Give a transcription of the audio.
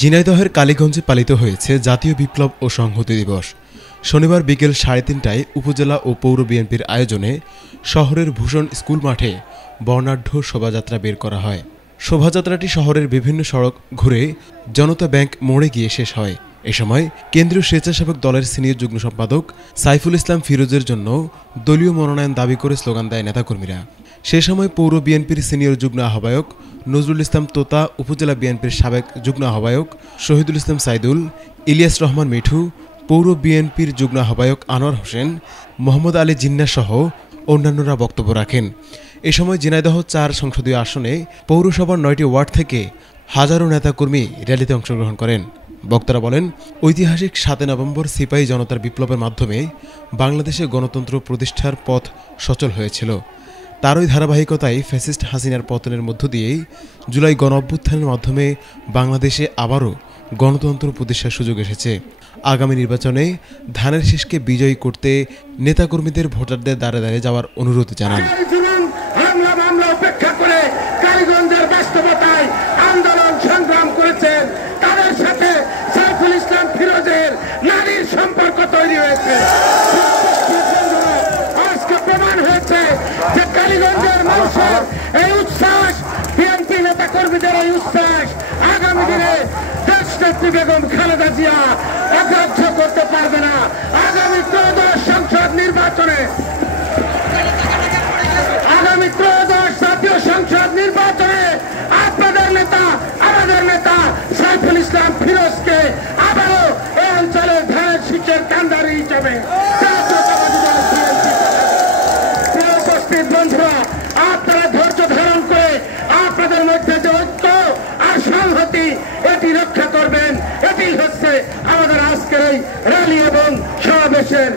ঝিনাইদহের কালীগঞ্জে পালিত হয়েছে জাতীয় বিপ্লব ও সংহতি দিবস। শনিবার বিকেল 3:30টায় উপজেলা ও পৌর বিএনপির আয়োজনে শহরের ভূষণ স্কুল মাঠে বর্ণাঢ্য শোভাযাত্রা বের করা হয়। শোভাযাত্রাটি শহরের বিভিন্ন সড়ক ঘুরে জনতা ব্যাংক মোড়ে গিয়ে শেষ হয়। এ সময় কেন্দ্রীয় স্বেচ্ছাসেবক দলের সিনিয়র যুগ্ম সম্পাদক সাইফুল ইসলাম ফিরোজের জন্য দলীয় মনোনয়ন দাবি করে স্লোগান দেয় নেতাকর্মীরা। সে সময় পৌর বিএনপির সিনিয়র যুগ্ম আহ্বায়ক নজরুল ইসলাম তোতা, উপজেলা বিএনপির সাবেক যুগ্ম আহ্বায়ক শহীদুল ইসলাম সাইদুল, ইলিয়াস রহমান মিঠু, পৌর বিএনপির যুগ্ম আহ্বায়ক আনোয়ার হোসেন, মোহাম্মদ আলী জিন্না সহ অন্যান্যরা বক্তব্য রাখেন। এ সময় ঝিনাইদহ ৪ সংসদীয় আসনে পৌরসভার ৯টি ওয়ার্ড থেকে হাজারো নেতাকর্মী র্যালিতে অংশগ্রহণ করেন। বক্তারা বলেন, ঐতিহাসিক ৭ নভেম্বর সিপাহী জনতার বিপ্লবের মাধ্যমে বাংলাদেশে গণতন্ত্র প্রতিষ্ঠার পথ সচল হয়েছিল। তারই ধারাবাহিকতায় ফ্যাসিস্ট হাসিনার পতনের মধ্য দিয়েই জুলাই গণঅভ্যুত্থানের মাধ্যমে বাংলাদেশে আবারও গণতন্ত্র প্রতিষ্ঠার সুযোগ এসেছে। আগামী নির্বাচনে ধানের শীষকে বিজয়ী করতে নেতাকর্মীদের ভোটারদের দ্বারে দ্বারে যাওয়ার অনুরোধ জানান। আন্দোলন সংগ্রাম করেছেন, তাদের সাথে সাইফুল ইসলাম ফিরোজের নারীর সম্পর্ক তৈরি হয়েছে। আজকে প্রমাণ হয়েছে যে কালীগঞ্জের মানুষের এই উচ্ছ্বাস, বিএনপি নেতা কর্মীদের এই উচ্ছ্বাস আগামী দিনে দেশনেত্রী বেগম খালেদা জিয়া অগ্রাহ্য করতে পারবে না। আগামী ত্রয়োদশ সংসদ নির্বাচনে, আগামী ত্রয়োদশ জাতীয় সংসদ নির্বাচনে আপনাদের নেতা, আমাদের নেতা সাইফুল ইসলাম ফিরোজকে আবারও এই অঞ্চলের ধানের শীষের কান্ডারি হিসেবে উপস্থিত বন্ধুরা, আপনারা ধৈর্য ধারণ করে আপনাদের মধ্যে যে ঐক্য আর সংহতি এটি রক্ষা করবেন। এটি হচ্ছে আমাদের আজকের এই র্যালি এবং সমাবেশের